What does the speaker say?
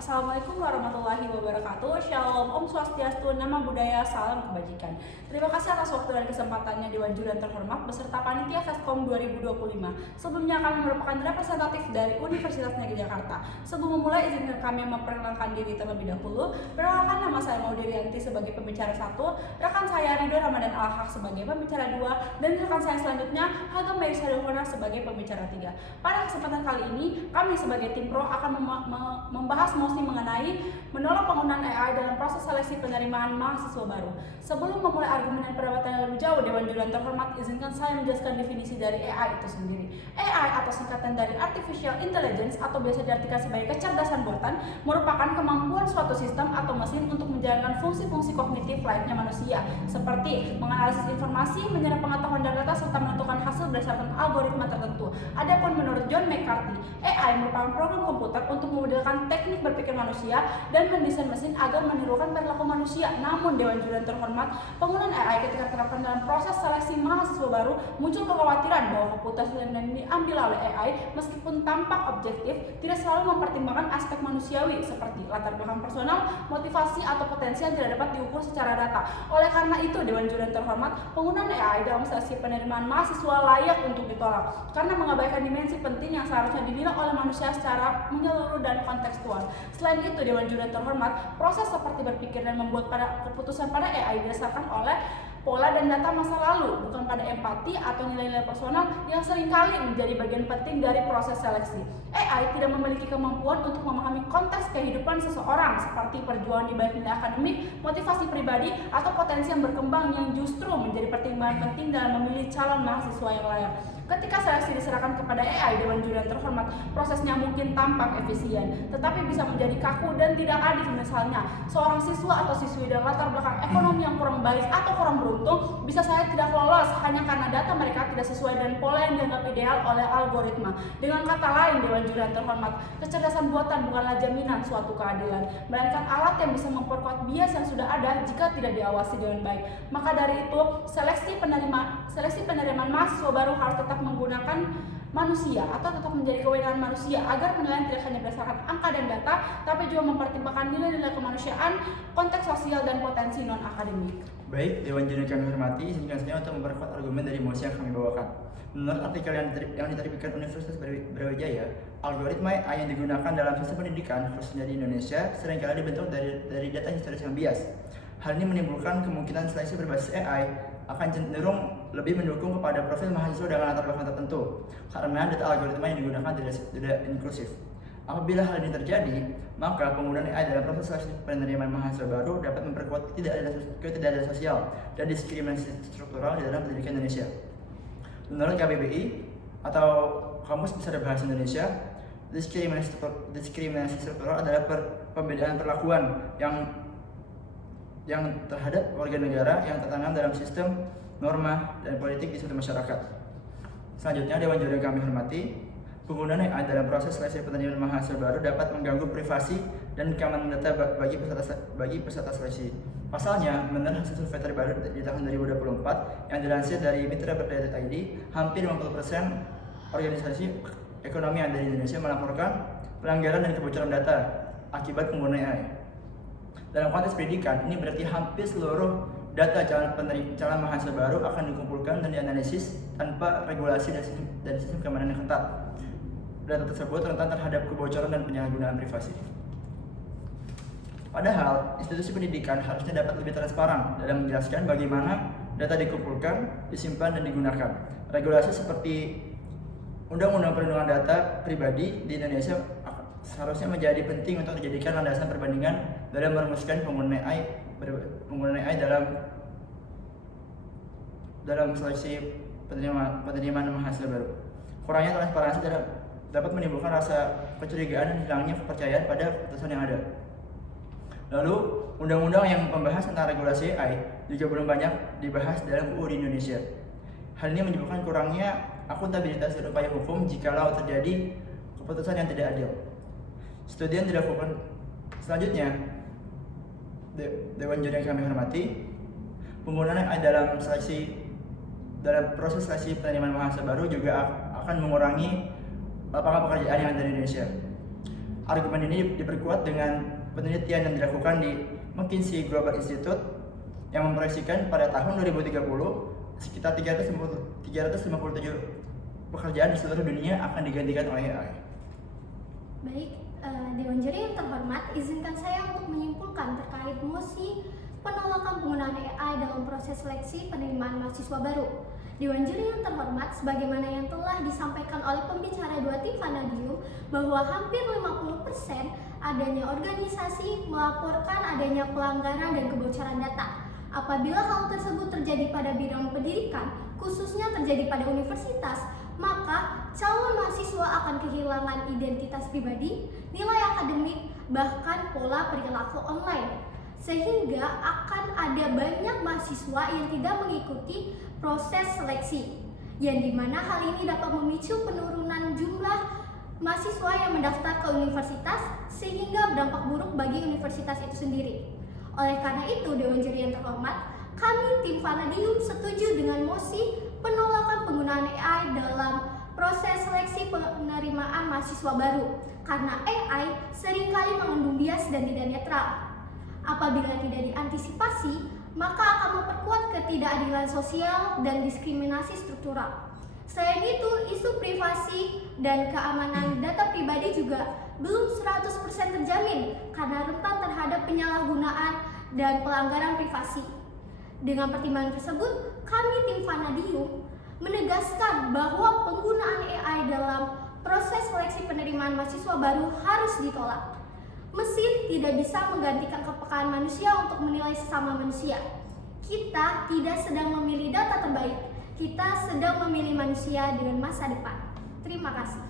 Assalamualaikum warahmatullahi wabarakatuh. Shalom, Om Swastiastu, Nama Budaya, Salam Kebajikan. Terima kasih atas waktu dan kesempatannya Dewan Juri yang terhormat beserta Panitia FESCOM 2025. Sebelumnya kami merupakan representatif dari Universitas Negeri Jakarta. Sebelum memulai, izinkan kami memperkenalkan diri terlebih dahulu. Perkenalkan, nama saya Maudirianti sebagai pembicara 1, rekan saya Ridho Ramadan Al-Haq sebagai pembicara 2, dan rekan saya selanjutnya Hagam Mary Sadilhona sebagai pembicara 3. Pada kesempatan kali ini, kami sebagai tim pro akan membahas mosi mengenai menolak penggunaan AI dalam proses seleksi penerimaan mahasiswa baru. Sebelum memulai argumen dan perdebatan yang lebih jauh, Dewan Juri yang terhormat, izinkan saya menjelaskan definisi dari AI itu sendiri. AI atau singkatan dari Artificial Intelligence atau biasa diartikan sebagai kecerdasan buatan, merupakan kemampuan suatu sistem atau mesin untuk menjalankan fungsi-fungsi kognitif layaknya manusia, seperti menganalisis informasi, menyerap pengetahuan dan data, serta menentukan hasil berdasarkan algoritma tertentu. Adapun menurut John McCarthy, AI merupakan program komputer untuk memodelkan teknik berpikir manusia dan mendesain mesin agar menirukan perilaku manusia. Namun Dewan Juri yang terhormat, penggunaan AI ketika diterapkan dalam proses seleksi mahasiswa baru muncul kekhawatiran bahwa keputusan yang diambil oleh AI meskipun tampak objektif tidak selalu mempertimbangkan aspek manusiawi seperti latar belakang personal, motivasi atau potensi yang tidak dapat diukur secara data. Oleh karena itu, Dewan Juri yang terhormat, penggunaan AI dalam seleksi penerimaan mahasiswa layak untuk ditolak karena mengabaikan dimensi penting yang seharusnya dinilai oleh manusia secara menyeluruh dan kontekstual. Selain itu, Dewan Juri yang terhormat, proses seperti berpikir dan membuat keputusan pada AI didasarkan oleh pola dan data masa lalu, bukan pada empati atau nilai-nilai personal yang seringkali menjadi bagian penting dari proses seleksi. AI tidak memiliki kemampuan untuk memahami konteks kehidupan seseorang seperti perjuangan di balik nilai akademik, motivasi pribadi, atau potensi yang berkembang yang justru menjadi pertimbangan penting dalam memilih calon mahasiswa yang layak. Ketika seleksi diserahkan kepada AI, Dewan Juri yang terhormat, prosesnya mungkin tampak efisien, tetapi bisa menjadi kaku dan tidak adil. Misalnya, seorang siswa atau siswi dengan latar belakang ekonomi yang kurang baik atau kurang beruntung bisa saja tidak lolos hanya karena data mereka tidak sesuai dengan pola yang dianggap ideal oleh algoritma. Dengan kata lain, Dewan Juri yang terhormat, kecerdasan buatan bukanlah jaminan suatu keadilan, melainkan alat yang bisa memperkuat bias yang sudah ada jika tidak diawasi dengan baik. Maka dari itu, seleksi penerimaan mahasiswa baru harus tetap menggunakan manusia atau tetap menjadi kewenangan manusia agar penilaian tidak hanya berdasarkan angka dan data, tapi juga mempertimbangkan nilai-nilai kemanusiaan, konteks sosial, dan potensi non-akademik. Baik, Dewan Juri yang kami hormati, izinkan saya untuk memperkuat argumen dari mosi yang kami bawakan. Menurut artikel yang diterbitkan Universitas Brawijaya, algoritma AI yang digunakan dalam sistem pendidikan, khususnya di Indonesia, seringkali dibentuk dari data historis yang bias. Hal ini menimbulkan kemungkinan seleksi berbasis AI akan cenderung lebih mendukung kepada profil mahasiswa dengan latar belakang tertentu, karena data algoritma yang digunakan tidak inklusif. Apabila hal ini terjadi, maka penggunaan AI dalam proses seleksi penerimaan mahasiswa baru dapat memperkuat ketidakadilan sosial dan diskriminasi struktural di dalam pendidikan Indonesia. Menurut KBBI atau Kamus Besar Bahasa Indonesia, diskriminasi struktural adalah pembedaan perlakuan yang terhadap warga negara yang tertanam dalam sistem norma dan politik di suatu masyarakat. Selanjutnya, Dewan Juri yang kami hormati, penggunaan AI dalam proses seleksi penerimaan mahasiswa baru dapat mengganggu privasi dan keamanan data bagi peserta seleksi. Pasalnya, menurut hasil survei terbaru di tahun 2024 yang dilansir dari Mitra.id, hampir 50% organisasi ekonomi yang ada di Indonesia melaporkan pelanggaran dan kebocoran data akibat penggunaan AI. Dalam konteks pendidikan, ini berarti hampir seluruh data calon mahasiswa baru akan dikumpulkan dan dianalisis tanpa regulasi dan sistem keamanan yang ketat. Data tersebut rentan terhadap kebocoran dan penyalahgunaan privasi. Padahal, institusi pendidikan harusnya dapat lebih transparan dalam menjelaskan bagaimana data dikumpulkan, disimpan, dan digunakan. Regulasi seperti Undang-Undang Perlindungan Data Pribadi di Indonesia seharusnya menjadi penting untuk dijadikan landasan perbandingan dalam merumuskan penggunaan AI dalam seleksi penerimaan mahasiswa baru. Kurangnya transparansi dapat menimbulkan rasa kecurigaan dan hilangnya kepercayaan pada keputusan yang ada. Lalu, undang-undang yang membahas tentang regulasi AI juga belum banyak dibahas dalam UU di Indonesia. Hal ini menyebabkan kurangnya akuntabilitas dan upaya hukum jikalau terjadi keputusan yang tidak adil. Studi yang dilakukan selanjutnya, Dewan Juri yang kami hormati, penggunaan AI dalam proses seleksi penerimaan mahasiswa baru juga akan mengurangi lapangan pekerjaan yang ada di Indonesia. Argumen ini diperkuat dengan penelitian yang dilakukan di McKinsey Global Institute yang memproyeksikan pada tahun 2030 sekitar 357 pekerjaan di seluruh dunia akan digantikan oleh AI. Baik, Dewan Juri yang terhormat, izinkan saya untuk menyimpulkan terkait mosi penolakan penggunaan AI dalam proses seleksi penerimaan mahasiswa baru. Dewan Juri yang terhormat, sebagaimana yang telah disampaikan oleh pembicara 2 tim Vanadium, bahwa hampir 50% adanya organisasi melaporkan adanya pelanggaran dan kebocoran data. Apabila hal tersebut terjadi pada bidang pendidikan, khususnya terjadi pada universitas, maka calon mahasiswa akan kehilangan identitas pribadi, nilai akademik, bahkan pola perilaku online. Sehingga akan ada banyak mahasiswa yang tidak mengikuti proses seleksi, yang dimana hal ini dapat memicu penurunan jumlah mahasiswa yang mendaftar ke universitas sehingga berdampak buruk bagi universitas itu sendiri. Oleh karena itu, Dewan Juri yang terhormat, kami tim Vanadium setuju dengan mosi penolakan penggunaan AI dalam proses seleksi penerimaan mahasiswa baru, karena AI seringkali mengandung bias dan tidak netral. Apabila tidak diantisipasi, maka akan memperkuat ketidakadilan sosial dan diskriminasi struktural. Selain itu, isu privasi dan keamanan data pribadi juga belum 100% terjamin karena rentan terhadap penyalahgunaan dan pelanggaran privasi. Dengan pertimbangan tersebut, kami tim Vanadium menegaskan bahwa penggunaan AI dalam proses seleksi penerimaan mahasiswa baru harus ditolak. Mesin tidak bisa menggantikan kepekaan manusia untuk menilai sesama manusia. Kita tidak sedang memilih data terbaik, kita sedang memilih manusia dengan masa depan. Terima kasih.